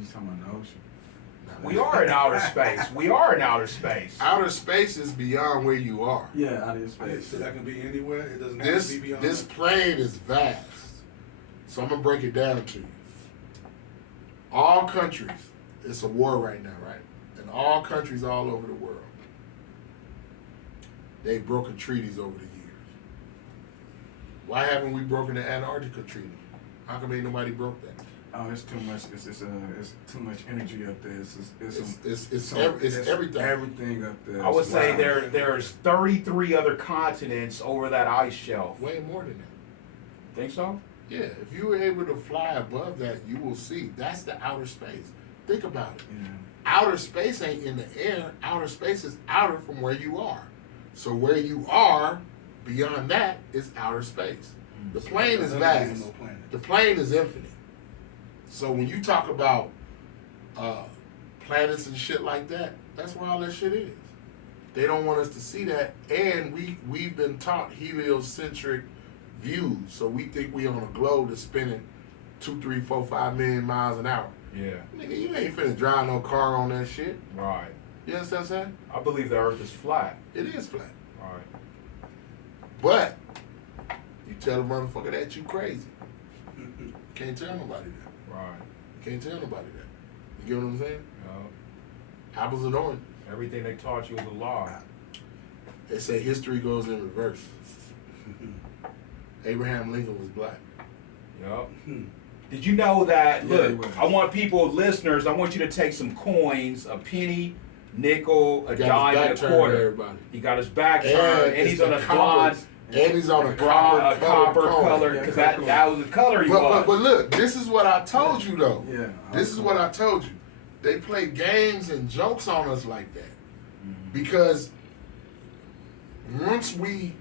You talking about the ocean? We are in outer space. We are in outer space. Outer space is beyond where you are. Yeah, out of space. So that can be anywhere. It doesn't have This to be beyond. this plane is vast. So I'm gonna break it down to you. All countries, it's a war right now, right? And all countries all over the world, they've broken treaties over the years. Why haven't we broken the Antarctica Treaty? How come ain't nobody broke that? Oh, it's too much. It's too much energy up there. It's everything. Everything up there. I would It's say wild. there's 33 other continents over that ice shelf. Way more than that. Think so? Yeah, if you were able to fly above that, you will see. That's the outer space. Think about it. Yeah. Outer space ain't in the air. Outer space is outer from where you are. So where you are, beyond that, is outer space. The plane is vast. No planet. The plane is infinite. So when you talk about planets and shit like that, that's where all that shit is. They don't want us to see that, and we've been taught heliocentric views. So we think we on a globe that's spinning 2, 3, 4, 5 million miles an hour. Yeah. Nigga, you ain't finna drive no car on that shit. Right. You understand what I'm saying? I believe the Earth is flat. It is flat. Right. But you tell a motherfucker that you crazy. Can't tell nobody that. Right. You can't tell nobody that. You get what I'm saying? You know, Apples and oranges. everything they taught you is a lie. They say history goes in reverse. Abraham Lincoln was black. Yup. Did you know that? Yeah, he Look, was. I want people, listeners, I want you to take some coins, a penny, nickel, a He got dime, his back and a turned to quarter. everybody. He got his back turned, and it's he's the on a copper- blonde, And he's on a copper copper color, Yeah, because color. that was the color he was. But look, this is what I told you though. Yeah. This is what I told you. They play games and jokes on us like that. Mm-hmm. Because once we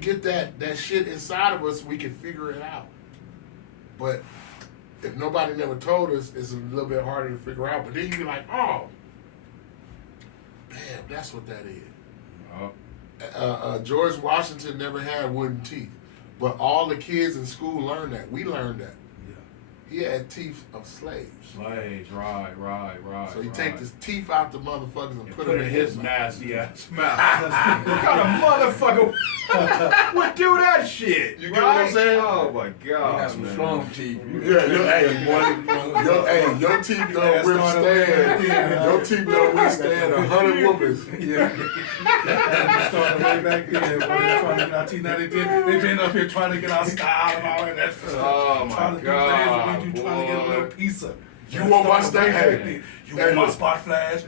get that shit inside of us, we can figure it out. But if nobody never told us, it's a little bit harder to figure out. But then you be like, oh, damn, that's what that is. Yup. George Washington never had wooden teeth, but all the kids in school learned that. We learned that. He had teeth of slaves. Slaves, right. So he right. take his teeth out the motherfuckers and And put put them it in in his mouth. nasty ass mouth. What kind of motherfucker would do that shit? You get what I'm saying? Oh my You god. got some man. strong teeth. Yeah, your teeth don't withstand. Your teeth don't withstand 100 whoopings. Yeah. Starting way back then, when they're trying to get our teeth. Now they've been up here trying to get our style and all that. That's Oh, my trying to do God, things, you trying to get a boy. little piece of it. You want my Starting way style? back then. You Hey, want my look. spot flash?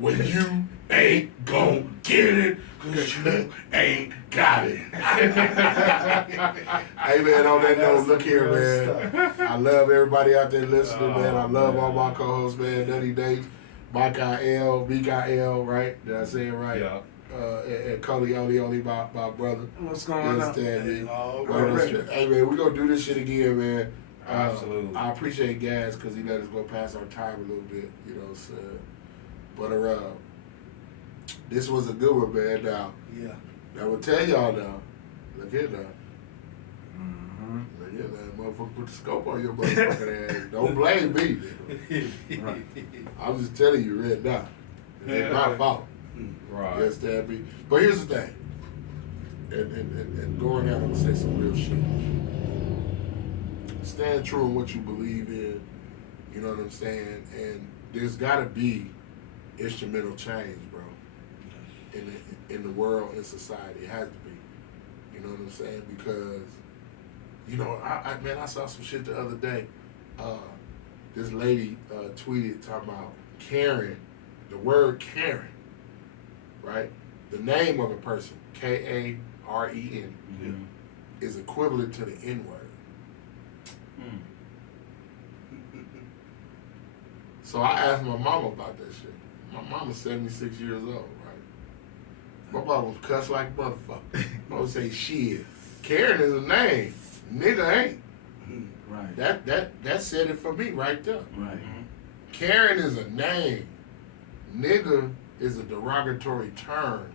When you ain't gon' get it, cause you ain't got it. Hey man, on that note, look here, man. I love everybody out there listening, man. I love all my co-hosts, man. Nutty Dave, Mike IL, BKL, right? Did I say it right? Yeah. And Cody Oli, my brother. What's You going on? understand me? Oh, You understand? Hey man, we gonna do this shit again, man. Absolutely. I appreciate Gaz because he let us go past our time a little bit, you know what I'm saying? But this was a good one, man. Now, Yeah. I will tell y'all now. Look here now. Mm-hmm. Look here now. Motherfucker put the scope on your motherfucking ass. Don't blame me, nigga. Right. I'm just telling you right now. It ain't my fault. Right. You understand me? But here's the thing. And going out, I'm gonna say some real shit. Stand true in what you believe in. You know what I'm saying? And there's gotta be instrumental change, bro. In the world, in society. It has to be. You know what I'm saying? Because, you know, I saw some shit the other day. This lady tweeted talking about Karen, the word Karen, right? The name of a person, Karen, is equivalent to the N-word. So I asked my mama about that shit. My mama's 76 years old, right? My mama was cuss like a motherfucker. I would say, shit, Karen is a name. Nigga ain't. Right. That said it for me right there. Right. Karen is a name. Nigga is a derogatory term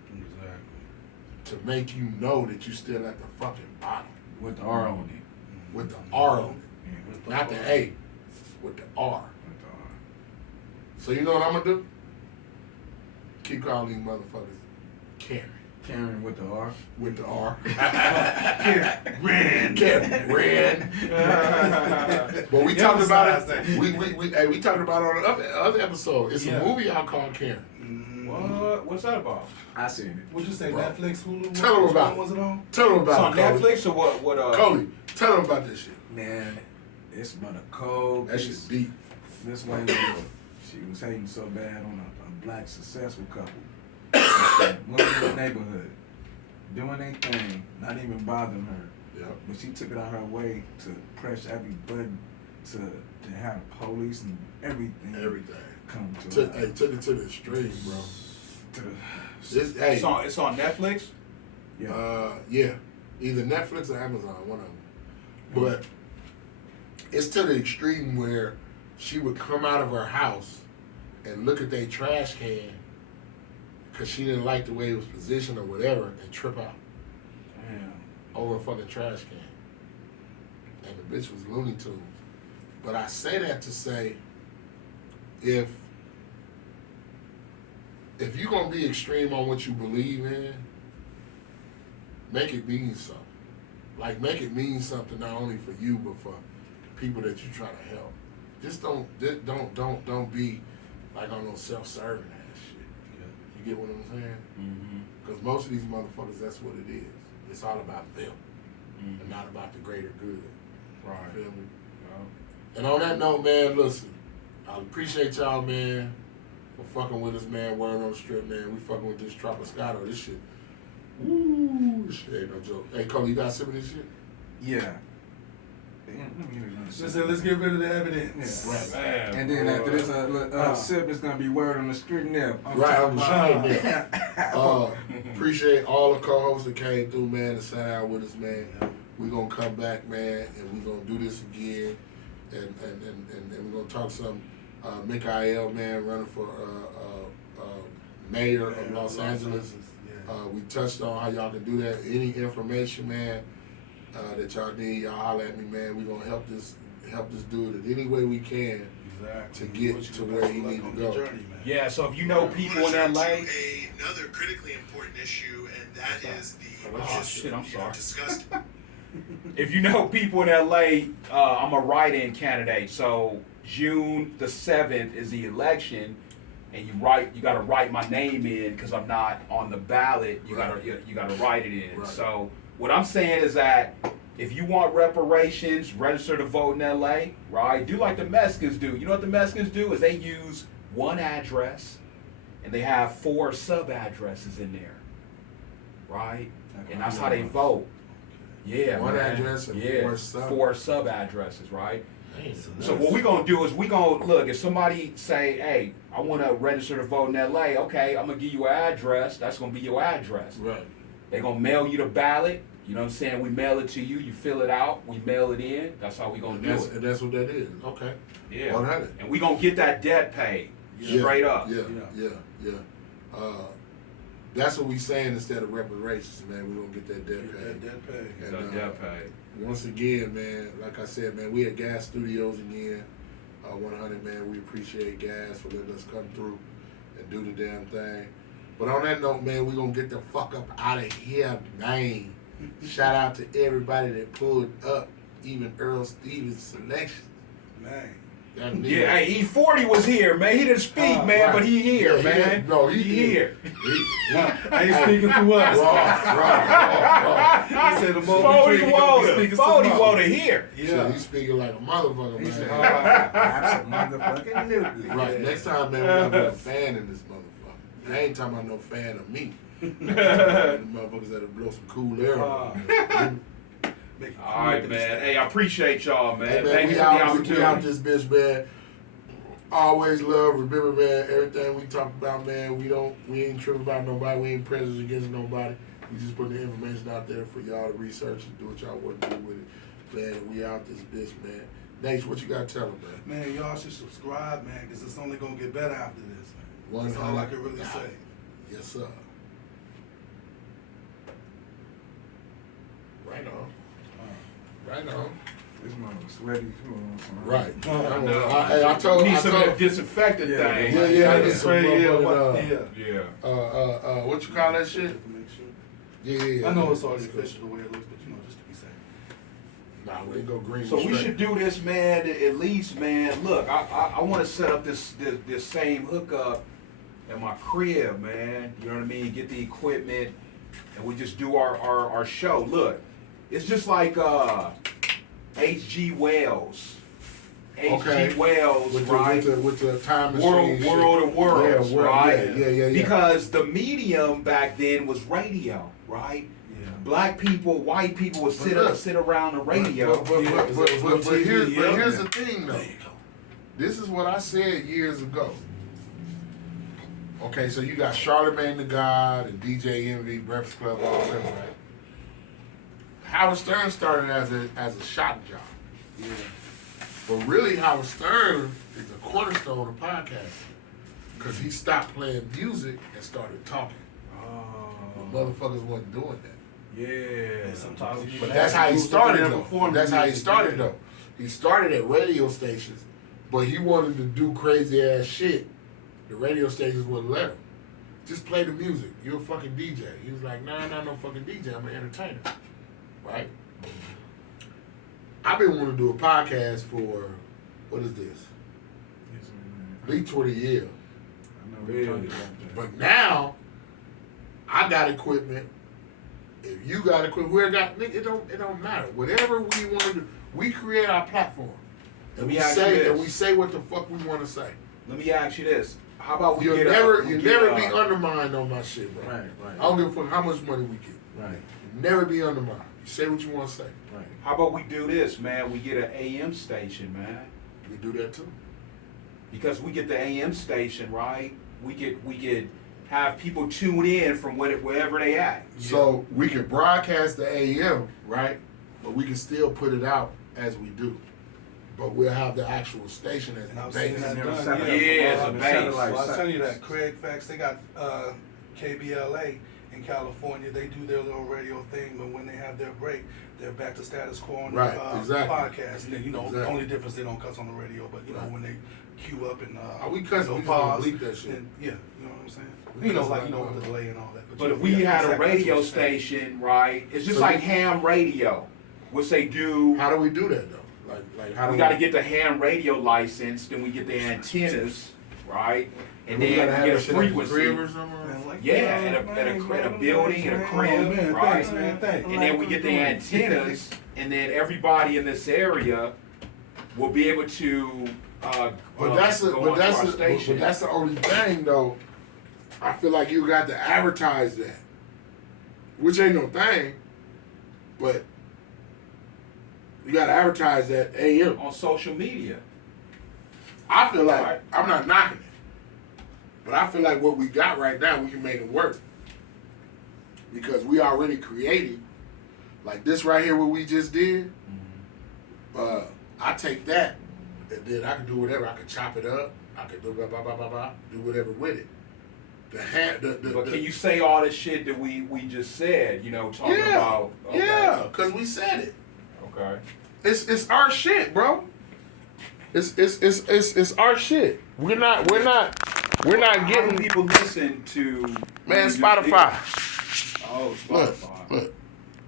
to make you know that you still at the fucking bottom With the R on it. with the R on it, not the A. with the R. With the R. So you know what I'm gonna do? Keep calling these motherfuckers Karen. Karen with the R. With the R. Ren. Karen. Ren. But we talked about it. We talked about it on the other episode. It's a movie out called Karen. What? What's that about? I seen it. What'd you say? Bro. Netflix, Hulu? Tell 'em Which about one was it on? Tell them It's on about it, Cody. Netflix or what? What? Cody, tell them about this shit. Man, it's about a cold. That shit's deep. This lady, she was hating so bad on a black successful couple. Moving in the neighborhood, doing their thing, not even bothering her. Yeah. But she took it out her way to press every button to have the police and everything. Everything. Come to Took her. it to the extreme, bro. To the- Hey, It's on Netflix. yeah, either Netflix or Amazon, one of them. But it's to the extreme where she would come out of her house and look at their trash can because she didn't like the way it was positioned or whatever, and trip out Damn. over a fucking trash can. And the bitch was Looney Tunes. But I say that to say, if you're gonna be extreme on what you believe in, make it mean something. Like, make it mean something not only for you but for people that you're trying to help. Just don't be like on no self-serving ass shit. You get what I'm saying? Mm-hmm. Because most of these motherfuckers, that's what it is. It's all about them and not about the greater good. Right. You feel me? And on that note, man, listen, I appreciate y'all, man, for fucking with us, man. Word on the strip, man. We fucking with this Tropiscato. This shit, woo, this shit ain't no joke. Hey, Cole, you got some of this shit? Yeah. Damn, let me get another sip. Let's get rid of the evidence. Yeah. Right. Man, And then after this sip, it's gonna be word on the street now. Right, on the street now. Appreciate all the co-hosts that came through, man, and sat out with us, man. We're gonna come back, man, and we're gonna do this again. And we're gonna talk some Mikael, man, running for mayor of Los Angeles. We touched on how y'all can do that. Any information, man, that y'all need, y'all holler at me, man. We're gonna help this dude in any way we can to get to where he need to go. Yeah. So if you know people in LA. Another critically important issue, and that is the Oh shit! I'm sorry. discussed. If you know people in LA, I'm a write-in candidate. So June the 7th is the election, and you gotta write my name in because I'm not on the ballot. You gotta write it in. Right. So what I'm saying is that if you want reparations, register to vote in LA, right? Do like the Mexicans do. You know what the Mexicans do is they use one address, and they have 4 sub-addresses in there, right? And that's how they vote. Yeah, One man. address and yeah, 4 sub addresses, right? Man, So what we gonna do is we gonna look. If somebody say, "Hey, I want to register to vote in LA," okay, I'm gonna give you an address. That's gonna be your address. right. They gonna mail you the ballot. You know what I'm saying? We mail it to you. You fill it out. We mail it in. That's how we gonna do it. And that's what that is. Okay. Yeah. 100. And we gonna get that debt paid Yeah, straight up. Yeah. That's what we saying instead of reparations, man. We gonna get that debt paid. Get And, that debt paid. once again, man, like I said, man, we at Gas Studios again. 100, man. We appreciate Gas for letting us come through and do the damn thing. But on that note, man, we gonna get the fuck up out of here, man. Shout out to everybody that pulled up, even Earl Stevens' selection. Man. That nigga- Yeah, hey, E40 was here, man. He didn't speak, man, right. but he here, Yeah, man. no, he here. I ain't speaking to us. Right. He said the more we Fody drink, he gonna be Water. speaking Fody some more. Water here. Yeah. He's speaking like a motherfucker, man. Absolutely. Right, next time, man, we gotta put a fan in this motherfucker. I ain't talking about no fan of me. The motherfuckers that'll blow some cool air on me. All right, man. Hey, I appreciate y'all, man. Hey, man, Thank you we for the out opportunity. this bitch, man. Always love, remember, man, everything we talk about, man, we ain't tripping about nobody, we ain't prejudiced against nobody. We just put the information out there for y'all to research and do what y'all want to do with it. Man, we out this bitch, man. Nate, what you got to tell them, man? Man, y'all should subscribe, man, because it's only going to get better after this, man. 100. That's all I can really say. Yes, sir. Right on. Right on. This mother sweaty. Come on, son. Right. No. I told. Need I some of told. that disinfectant Yeah, thing. Yeah, I need yeah. some motherfucking, Yeah. what you call that shit? Make sure. Yeah. I know it's already official the way it looks, but you know, just to be safe. Nah, we go green. So we straight. should do this, man. At least, man. Look, I want to set up this same hookup at my crib, man. You know what I mean? Get the equipment, and we just do our show. Look, it's just like H.G. Wells. Okay. H.G. Wells, with right? with the time machine. World of Worlds, yeah, right? Yeah. Because the medium back then was radio, right? Yeah. Black people, white people would sit around the radio. But here's Yeah. the thing, though. There you go. This is what I said years ago. Okay, so you got Charlamagne the God and DJ Envy, Breakfast Club, all that, right? Howard Stern started as a shop job. Yeah. But really, Howard Stern is a cornerstone of podcasting. Because he stopped playing music and started talking. Motherfuckers wasn't doing that. Yeah. Sometimes you But even that's have how he groups that started, never though. performed That's how he music, started, yeah. though. He started at radio stations, but he wanted to do crazy ass shit. The radio stations wouldn't let him. Just play the music. You're a fucking DJ. He was like, nah, I'm not no fucking DJ. I'm an entertainer. Right? I've been wanting to do a podcast for, what is this? Yes, man. At least 20 years. I know we talking about that. But now, I got equipment. If you got equipment, whoever got, nigga, it don't matter. Whatever we want to do, we create our platform. Let And me we ask you say this. and we say what the fuck we want to say. Let me ask you this: how about we You'll get never we you'll get, never be undermined on my shit, bro. Right. I don't give a fuck how much money we get. Right. You'll never be undermined. You say what you want to say. Right. How about we do this, man? We get an AM station, man. We do that too. Because we get the AM station, right? We could have people tune in from wherever they at. So we can broadcast the AM, right? But we can still put it out as we do. But we'll have the actual station as And the I've seen base. that Never done. set it up. Yeah, Well, it's a the base. satellite Well, I'll tell you sites. that Craig Facts, they got KBLA in California. They do their little radio thing, but when they have their break, they're back to status quo on Right, the exactly. podcast. And then, the Exactly. only difference, they don't cuss on the radio, but Right. when they queue up and we cuss, we just pause, bleep that shit. then, yeah, you know what I'm saying? We cuss like with that. the delay and all that. But if yeah, we had a exactly, that's radio what you're saying. station, right? It's just So like you- ham radio, which they do. How do we do that though? Like how do We got to get the ham radio license, then we get the antennas, right? And we then gotta we have get a that shit at the frequency. crib or something? Yeah, in a building, in a crib, Oh, man, right? thanks, man, thanks. And then we get the antennas, and then everybody in this area will be able to But that's go onto our station. but that's the only thing though. I feel like you got to advertise that, which ain't no thing, but you got to advertise that AM. on social media. I feel like Right. I'm not knocking it, but I feel like what we got right now we can make it work because we already created like this right here. What we just did, I take that and then I can do whatever. I can chop it up. I can do blah blah blah blah blah. Do whatever with it. But can you say all the shit that we just said? You know, talking about. Okay. Yeah, because we said it. Okay. It's our shit, bro. It's our shit. We're not How do getting people listen to? man what we just Spotify. did? Oh, Look, Spotify. look.